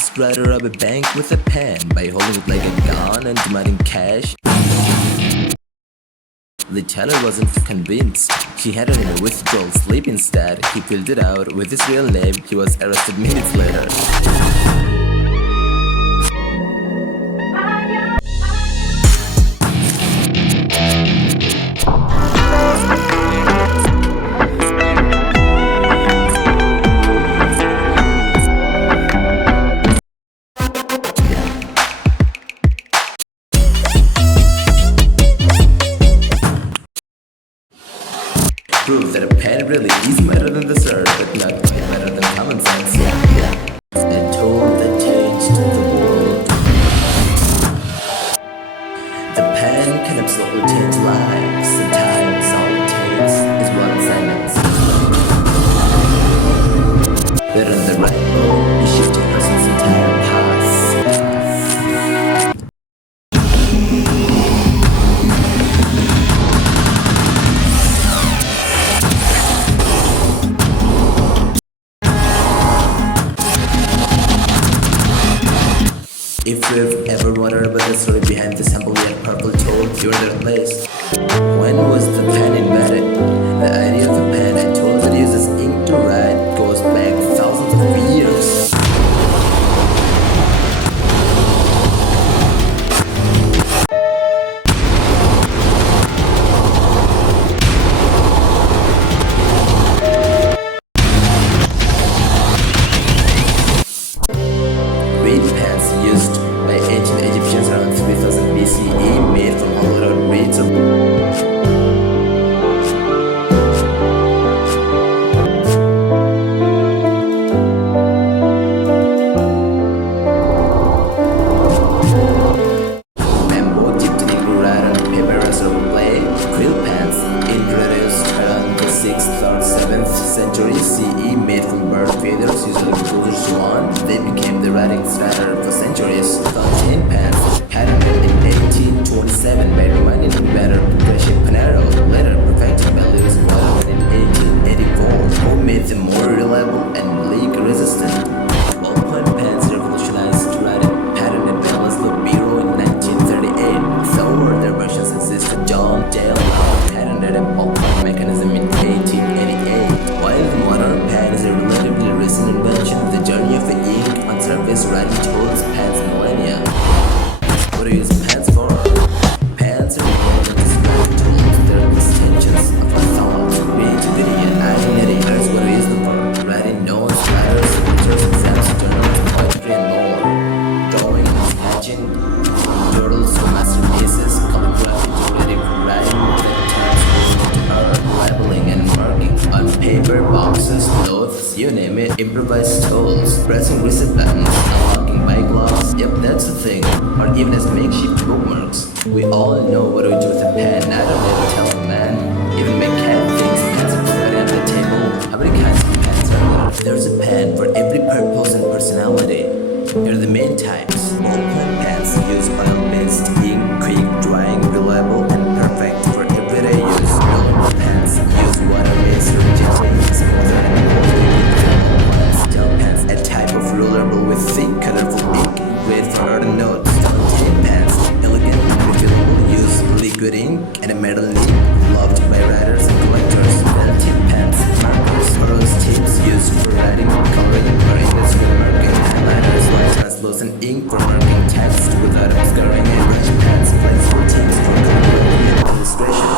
just tried to rob a bank with a pen by holding it like a gun and demanding cash. The teller wasn't convinced. He handed him a withdrawal slip instead. He filled it out with his real name. He was arrested minutes later. Prove that a pen really is better than the sword, but not better than common sense. A tool that changed the world. The pen can absolutely change lives. Sometimes all it takes is one sentence. But on the right road, you shift a person's entire path. If you've ever wondered about the story behind the simple yet powerful tool, you're in the place. When was the pen invented? The idea of a pen and tool that uses ink to write goes back thousands of years. Reed pens used by ancient Egyptians around 3000 BCE, made from hollowed out reeds of bamboo dipped in ink to write on papyrus or clay. Quill pens, introduced around the 6th or 7th century CE, made from bird feathers, usually composers swan. They became the writing standard for centuries. Fountain pens, patented in 1827 by Romanian inventor Cresce Panero, later perfected by Lewis Boredom in 1884, who made them more reliable and leak resistant. Ballpoint pens revolutionized writing, patented by Laszlo Biro in 1938. Though other versions existed, John Dale patented a ballpoint mechanism in 1888. While the modern pen is a relatively recent invention, the journey of the ink on surface writing tools spans millennia. What do you use pens for? Pens are important as writing tools. They're extensions of our thoughts, creativity, and identity. That's what we use them for. Writing notes, letters, pictures, exams, journals, poetry, and more. Drawing and sketching, doodles, masterpieces, calligraphy, creative writing that turns into art, labeling, and marking. On paper, boxes, clothes, you name it. Improvised tools, pressing reset buttons, unlocking bike locks. Yep, that's the thing. Or even as makeshift bookmarks. We all know what we do with a pen. I don't ever tell a man. Even my cat thinks pens are already on the table. How many kinds of pens are there? There's a pen for every purpose and personality. Here are the main types. Ballpoint pens use oil-based ink, quick drying, reliable, and perfect for everyday use. Roller pens use water-based rigidity, smoother and more. Gel pens, a type of ruler with thick, colorful ink, great for art and notes. Tin pens, elegant and refillable, use liquid ink and a metal nib, loved by writers and collectors. Bell tip pens, markers, porous tips used for writing, coloring, or industrial marking. Highlighters, light translucent ink for marking text without obscuring it. Brush pens, flexible tips for calligraphy and illustration.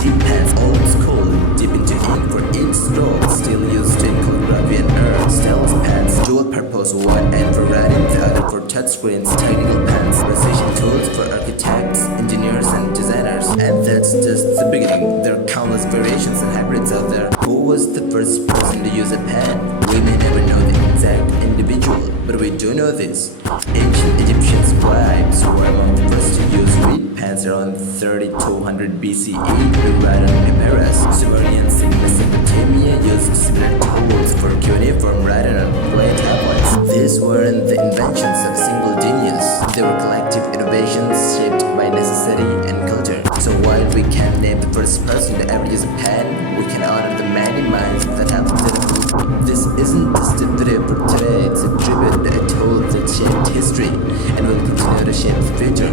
Deep pens, old school, dip into ink for ink strokes, still used in calligraphy and art. Stylus pens, dual purpose, one end for writing, the other for touchscreens. Technical pens, precision tools for architects, engineers, and designers. And that's just the beginning. There are countless variations and hybrids out there. Who was the first person to use a pen? We may never know the exact individual, but we do know this. Ancient Egyptian scribes were among the first to use reed pens around 3200 BCE to write on papyrus. Sumerians in Mesopotamia used similar tools for cuneiform writing on clay tablets. These weren't the inventions of single genius. They were collective innovations shaped by necessity and culture. So while we can't name the first first person to ever use a pen, we can honor the many minds that have done. This isn't just a video for today, it's a tribute, a tool that shaped history and will continue to shape the future.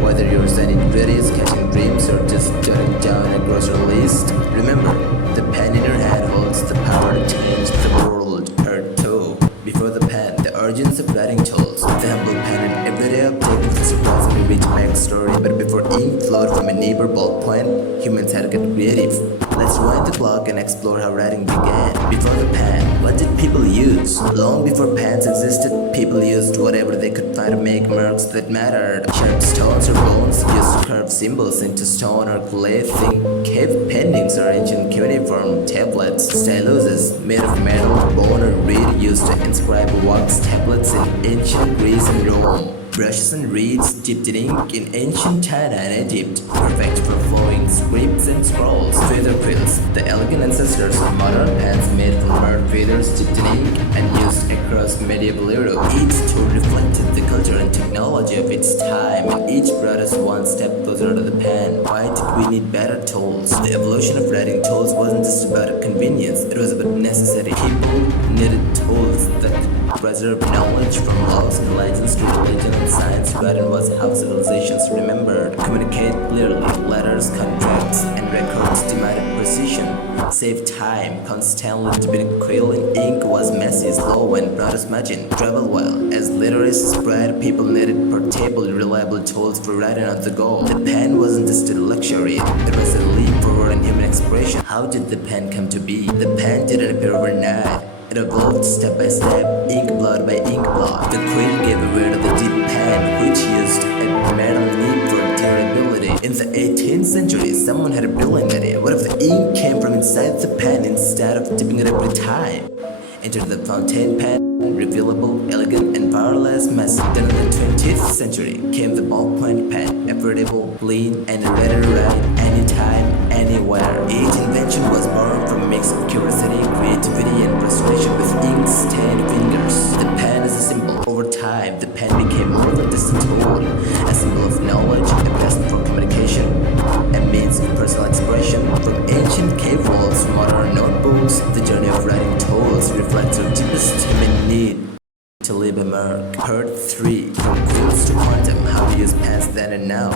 Whether you're sending videos, catching dreams, or just jotting down a grocery list, remember, the pen in your hand holds the power to change the world or two. Before the pen, the origins of writing tools. The humble pen and everyday object of the surprisingly rich backstory. But before ink flowed from a neighbor ballpoint, humans had to get creative. Let's rewind the clock and explore how writing began. Before the pen, what did people use? Long before pens existed, people used whatever they could find to make marks that mattered. Sharp stones or bones used to carve symbols into stone or clay. Think cave paintings or ancient cuneiform tablets. Styluses made of metal, bone, or reed used to inscribe wax tablets in ancient Greece and Rome. Brushes and reeds dipped in ink in ancient China and Egypt, perfect for flowing scripts and scrolls. Feather quills, the elegant ancestors of modern pens made from bird feathers dipped in ink and used across medieval Europe. Each tool reflected the culture and technology of its time, and each brought us one step closer to the pen. Why did we need better tools? The evolution of writing tools wasn't just about convenience, it was about necessity. People needed tools that preserve knowledge from laws and legends to religion and science. Writing was how civilizations remembered, communicate clearly. Letters, contracts, and records demanded precision. Save time, constantly dipping quill in ink was messy, slow, and not as imagine. Travel well. As literacy spread, people needed portable, reliable tools for writing on the go. The pen wasn't just a luxury, it was a leap forward in human expression. How did the pen come to be? The pen didn't appear overnight. It evolved step by step, ink blot by ink blot. The quill gave way to the deep pen, which used a metal nib for durability. In the 18th century, someone had a brilliant idea. What if the ink came from inside the pen instead of dipping it every time? Entered the fountain pen, refillable, elegant, and powerless messy. Then in the 20th century came the ballpoint pen, affordable, clean, and ready to write anytime, anywhere. Each invention was born from a mix of curiosity, creativity, and frustration with ink-stained fingers. The pen is a symbol. Over time, the pen became more than just a tool, a symbol of knowledge, a vessel for communication, a means of personal expression. From ancient cave walls to modern notebooks, the journey of writing tools reflects our deepest human need to leave a mark. Part 3. From quills to quantum, how to use pens then and now.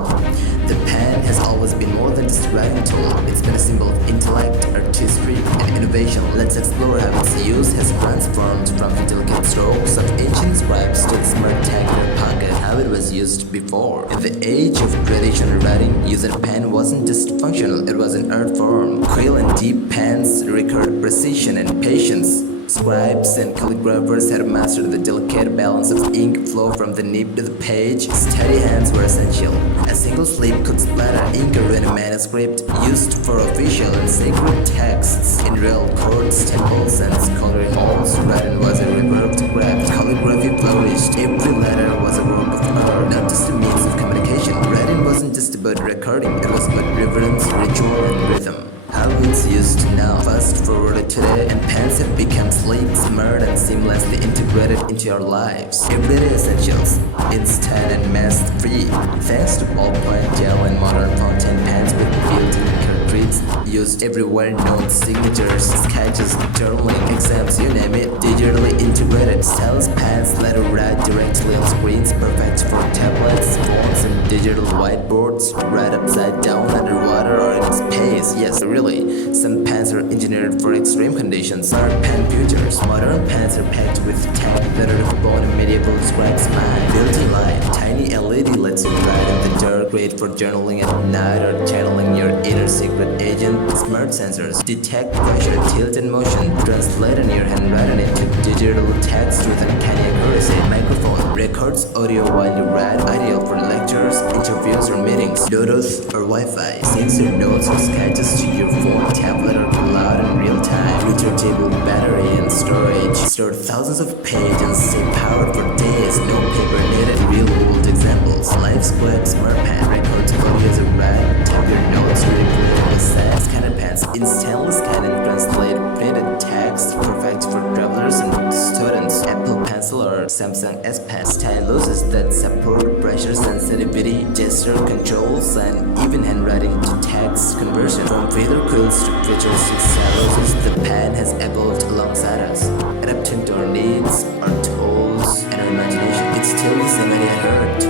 The pen has always been more than just a writing tool. It's been a symbol of intellect, artistry, and innovation. Let's explore how its use has transformed from the delicate strokes of ancient scribes to the smart tag in your pocket, how it was used before. In the age of traditional writing, using a pen wasn't just functional, it was an art form. Quill and deep pens required precision and patience. Scribes and calligraphers had mastered the delicate balance of ink flow from the nib to the page. Steady hands were essential. A single slip could splatter ink or in a manuscript used for official and sacred texts. In real courts, temples, and scholarly halls, writing was a revered craft. Calligraphy flourished. Every letter was a work of art, not just a means of communication. Writing wasn't just about recording, it was about reverence, ritual, and rhythm. How it's used now. Fast forward today, and pens have become sleek, smart, and seamlessly integrated into our lives. Everyday essentials, instant and mess-free. Thanks to ballpoint, gel, and modern fountain pens with built-in cartridges used everywhere. Notes, signatures, sketches, journaling, exams, you name it. Digitally integrated. Stylus pens let it write directly on screens, perfect for tablets, phones, and digital whiteboards. Write upside down, underwater, or in space. Yes, really. Some pens are engineered for extreme conditions. Our pen futures. Modern pens are packed with tech that are born in medieval scribes' mind. Built-in light. Tiny LED lets you write in the dark. Great for journaling at night or channeling your inner secret agent. Smart sensors detect pressure, tilt, and motion. Translating your handwriting into digital text with uncanny accuracy. Microphone records audio while you write. Ideal for lectures, interviews, or meetings. Bluetooth or Wi-Fi syncs your notes or sketches to your phone, tablet, or cloud in real time. Rechargeable battery and storage. Store thousands of pages and stay powered for days. No paper needed. Real-world examples. LifeScribe Smart Pen records audio as a write. Type your notes or replay the set. Scanner pens instantly scan and translate printed text. Perfect for travelers and students. phones, Apple Pencil or Samsung S Pen, styluses that support pressure sensitivity, gesture controls, and even handwriting to text conversion. From feather quills to futuristic styluses, the pen has evolved alongside us, adapting to our needs, our tools, and our imagination. It's still the same idea at heart.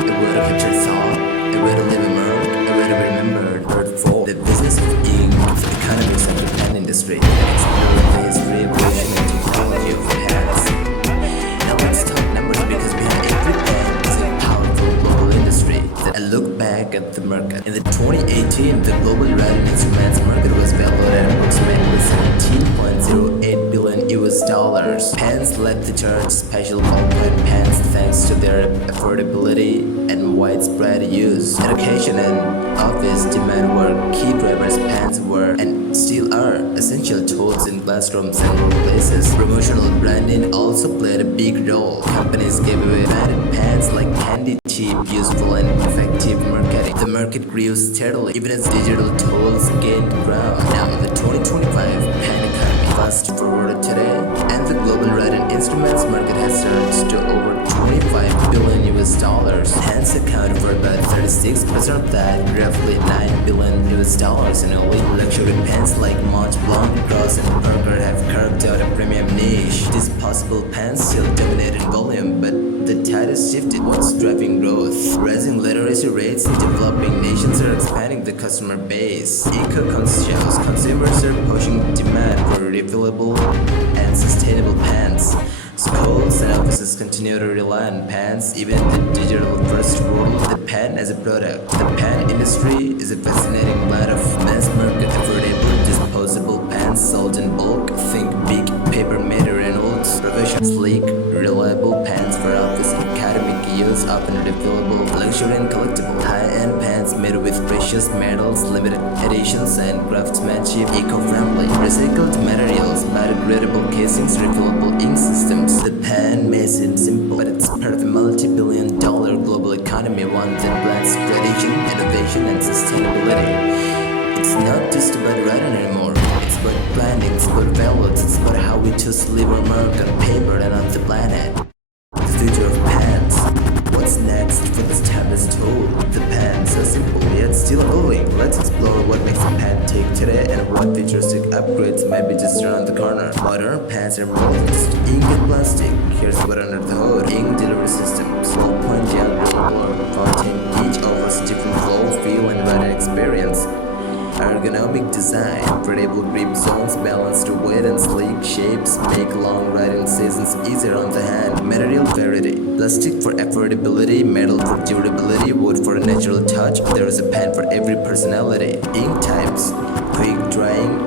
A way to capture thought, a way to leave a mark, a way to be remembered. Word 4. The business of ink, the economics of the pen industry, explore the history, evolution, and technology of pens. Now let's talk numbers, because behind every pen is a powerful global industry. A look back at the market. In the 2018, the global writing instruments market was valued at approximately 17.08 billion US dollars. Pens led the charge, special ballpoint pens, thanks to their affordability and widespread use. Education and office demand were key drivers. Pens were and still are essential tools in classrooms and workplaces. Promotional branding also played a big role. Companies gave away branded pens like candy, cheap, useful, and effective marketing. The market grew steadily, even as digital tools gained ground. Now, the 2025 pen economy fast forwarded today, and the global writing instruments market has surged to over 25 billion US dollars. Pens account for about 36% of that, roughly 9 billion US dollars annually. Luxury pens like Mont Blanc, Cross, and Parker have carved out a premium niche. Disposable pens still dominate in volume, but the tide has shifted. What's driving growth? Rising literacy rates in developing nations are expanding the customer base. Eco-conscious consumers are pushing demand for refillable and sustainable pens. Schools and offices continue to rely on pens, even in the digital-first world. The pen as a product. The pen industry is a fascinating blend of mass-market, affordable, disposable pens sold in bulk. Think big paper-made Reynolds, professional, sleek, reliable pens for office and academic use, often refillable, luxury and collectible. High-end pens made with precious metals, limited editions, and craftsmanship, eco-friendly. Recycled materials, biodegradable casings, refillable ink systems. The pen may seem simple, but it's part of a multi-billion-dollar global economy, one that blends tradition, innovation, and sustainability. It's not just about writing anymore. It's about planning, it's about values, it's about how we choose to leave our mark on paper and on the planet. The future of pens. What's next for this timeless tool? The pen, so simple yet still evolving. Let's explore what makes a pen tick today and what futuristic upgrades might be just around the corner. Modern pens are more than just ink and plastic. Here's what under the hood. Ink delivery systems, ballpoint, gel, roller, fountain. Each offers different flow, feel, and writing experience. Ergonomic design, variable grip zones, balanced weight, and sleek shapes make long writing sessions easier on the hand. Material variety, plastic for affordability, metal for durability, wood for a natural touch. There is a pen for every personality. Ink types, quick drying,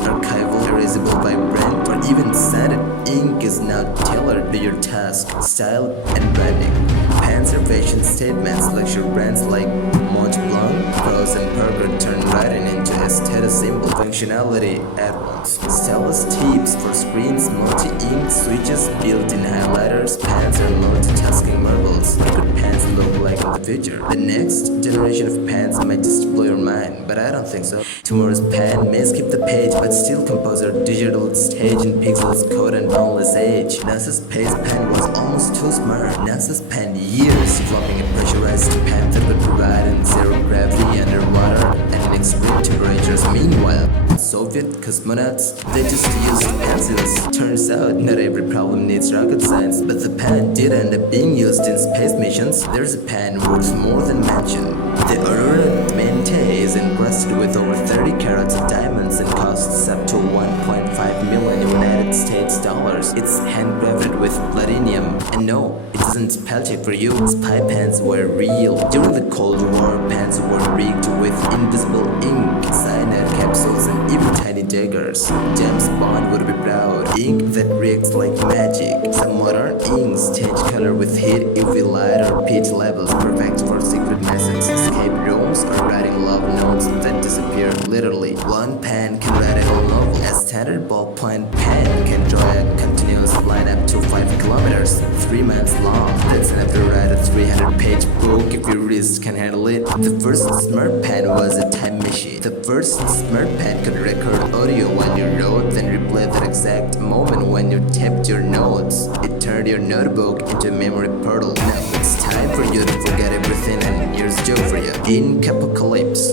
archival, erasable by brand, or even sanded. Ink is now tailored to your task, style, and branding. Pens are fashion statements. Luxury brands like Mont Blanc, Cross, and Parker turn writing into a status symbol. Functionality add-ons, stylus tips for screens, multi-ink switches, built-in highlighters. Pens are multitasking marvels. What could pens look like in the future? The next generation of pens might just blow your mind, but I don't think so. Tomorrow's pen may skip the page, but still compose our digital stage in pixels, code, and boundless age. NASA's Space Pen was almost too smart. NASA spent years developing a pressurized pen that could provide in zero gravity underwater and in extreme temperatures. Meanwhile, Soviet cosmonauts, they just used pencils. Turns out, not every problem needs rocket science, but the pen did end up being used in space missions. There's a pen worth more than mention. The Aurora Mente is encrusted with over 30 carats of diamonds and costs up to 1.5 million United States dollars. It's hand-graved with platinum. And no, it doesn't spell check for you. Spy pens were real. During the Cold War, pens were rigged with invisible ink, cyanide capsules, and even tiny daggers. James Bond would be proud. Ink that reacts like magic. Some modern inks change color with heat, UV light, or pitch levels, perfect for secret messages, escape rooms, poems or writing love notes that disappear literally. One pen can write a whole novel. A standard ballpoint pen can draw a continuous line up to 5 kilometers, 3 months long. That's enough to write a 300-page book if your wrist can handle it. The first smart pen was a time machine. The first smart pen could record audio when you wrote, then replay that exact moment when you typed your notes. It turned your notebook into a memory portal. Now it's time for you to forget everything, and here's a joke for you. Inkapocalypse.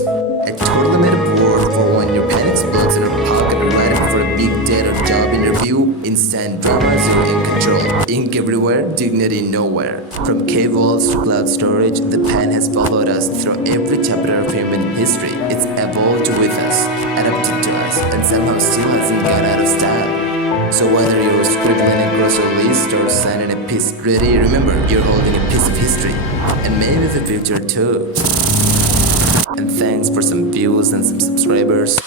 A totally made up word for when your pen explodes in your pocket right for a big date or job interview. Instant drama, zero in control. Ink everywhere, dignity nowhere. From cave walls to cloud storage, the pen has followed us through every chapter of human history. It's evolved with us, adapted to us, and somehow still hasn't gone out of style. So whether you're scribbling a grocery list or signing a piece ready, remember you're holding a piece of history, and maybe the future too. And thanks for some views and some subscribers.